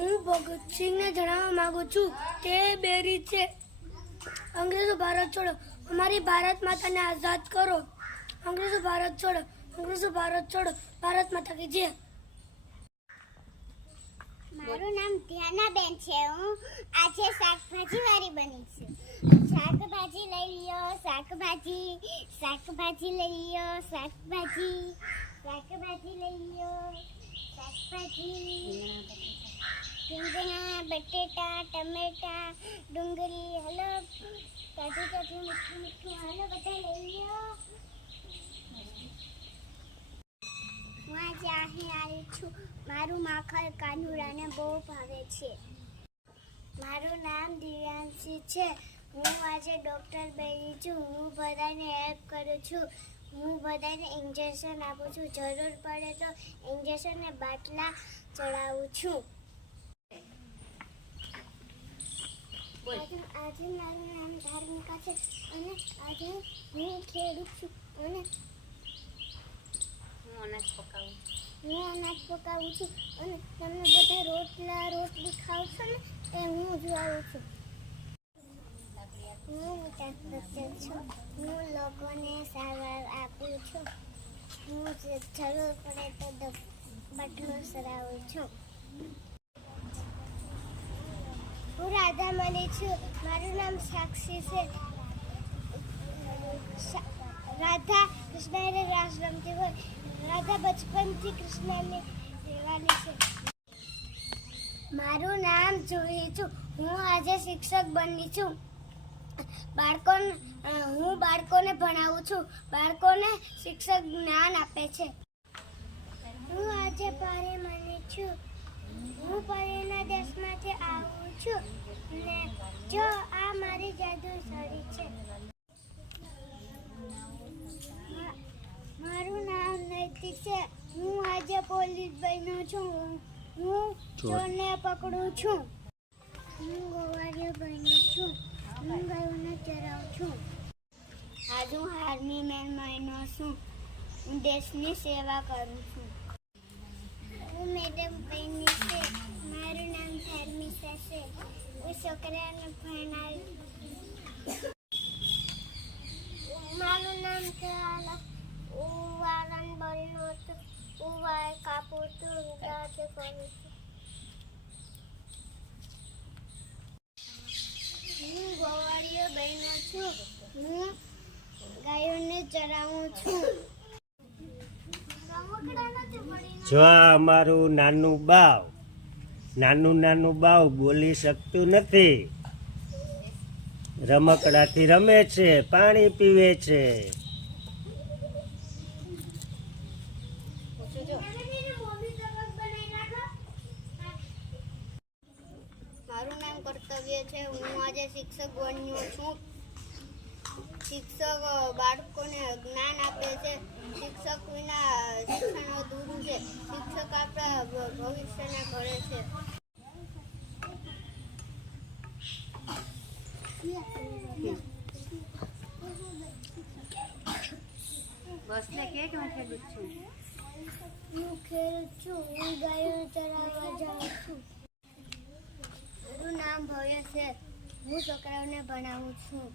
હું ભગતસિંહને જણાવવા માંગુ છું કે બેરી છે. અંગ્રેજો ભારત છોડો, અમારી ભારત માતાને આઝાદ કરો. અંગ્રેજો ભારત છોડો, અંગ્રેજો ભારત છોડો, ભારત માતા કી જય. મારું નામ ધ્યાનાબેન છે. હું આજે શાકભાજી વાળી બની છું. શાકભાજી લઈ લ્યો, શાકભાજી, શાકભાજી લઈ લ્યો, શાકભાજી, શાકભાજી લઈ લ્યો, શાકભાજી, રીંગણા, બટેટા, ટમેટા, ડુંગળી, હલો કાજુ કાજુ, મીઠું મીઠું, હલો બધા લઈ લ્યો. હું આજે અહીં આવી છું. મારું માખણ કાનુડાને બહુ ભાવે છે. મારું નામ દિવ્યાંશી છે. હું આજે ડૉક્ટર બની છું. હું બધાને હેલ્પ કરું છું. હું બધાને ઇન્જેક્શન આપું છું. જરૂર પડે તો ઇન્જેક્શનને બાટલા ચડાવું છું. આજે મારું નામ ધાર્મિકા છે અને આજે હું ખેડૂત છું અને હું અનાજ પકાવું છું અને તમે બધા રોટલી ખાવ છો ને એ હું જોઉં છું. હું વિકાસ ડૉક્ટર છું. હું લોકોને સારવાર આપું છું. હું જરૂર પડે તો બાટલો ચડાવું છું. હું રાધા મળી છું. મારું નામ સાક્ષી છે. રાધા કૃષ્ણને રાસ રમતી હોય. રાધા બચપનથી કૃષ્ણને રહેવાની છે. મારું નામ જુહી છું. હું આજે શિક્ષક બની છું. હું બાળકોને ભણાવું છું. બાળકોને શિક્ષક જ્ઞાન આપે છે. હું આજે પરી બની છું. હું પરીના દેશમાંથી આવું છું ને જો આ મારી જાદુ છડી છે. મારું નામ નૈતિક છે. હું આજે પોલીસ બન્યો છું. હું ચોરને પકડું છું. હું ગોવાળિયો બન્યો છું. હું ગાયોને ચરાવું છું. આજે હું આર્મી મેન બન્યો છું. હું દેશની સેવા કરું છું. હું મેડમ બની છે. મારું નામ ધર્મિકા છે. હું છોકરાને ભણાવું. મારું નામ કલા. હું વાલન બન્યો છું. હું વાળ કાપું છું. દાંત કરું છું. હું ગોવાળિયો બન્યો છું. હું ગાયોને ચરાવું છું. જો આ અમારું નાનું બાવ બોલી શકતું નથી. રમકડાથી રમે છે, પાણી પીવે છે. મારું નામ કર્તવ્ય છે. હું આજે શિક્ષક બન્યો છું. શિક્ષક બાળકોને જ્ઞાન આપે છે. શિક્ષક વિના શિક્ષણ અધૂરું છે. શિક્ષક આપણા ભવિષ્યને ઘડે છે. બસને કે હું ખેડૂત છું. હું ખેડૂત છું. હું ગાયો ચરાવવા જાઉં છું. મારું નામ ભવ્ય છે. હું છોકરાઓને ભણાવું છું.